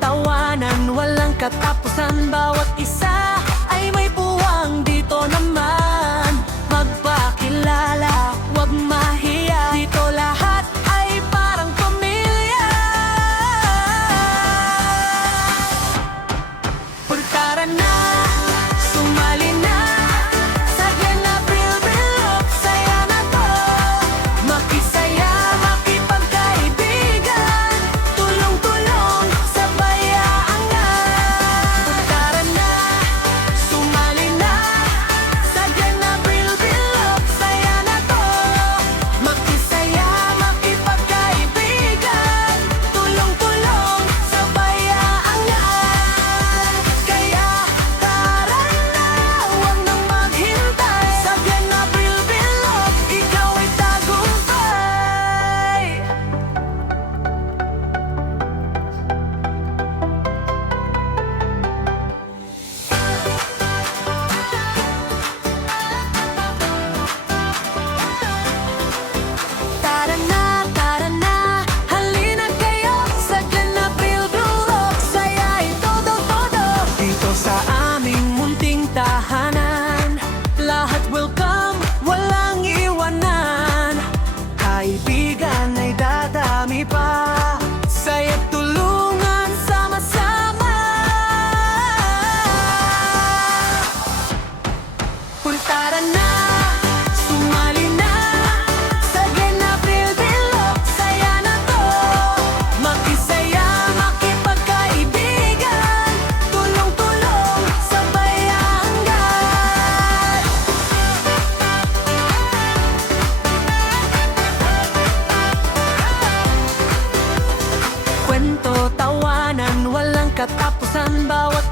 tawanan, walang katapusan. Bawat isa ay may puwang, dito naman magpakilala, wag mahiya. Dito lahat ay parang pamilya. Tara na, sumali na sa Glenn Abril Bilog. Saya na to, makisaya, makipagkaibigan, tulong-tulong, sabay-aangan. Tara na, sumali na sa Glenn Abril Bilog. Saya na to, makisaya, makipagkaibigan, tulong-tulong, sabay-aangan. Kaya tara na, huwag nang maghintay. Sa Glenn Abril Bilog, ikaw ay tagumpay. Tara na, halina kayo sa Glenn Abril Bilog. Saya ay todo-todo dito sa aming munting tahanan. Lahat welcome, walang iwanan. Kaibigan ay dadami pa, saya't tulungan sama-sama. Tara na, sumali na sa Glenn Abril Bilog. Saya na to, makisaya, makipagkaibigan, tulong-tulong, sabay-aangan. Kwento, tawanan, walang katapusan. Bawat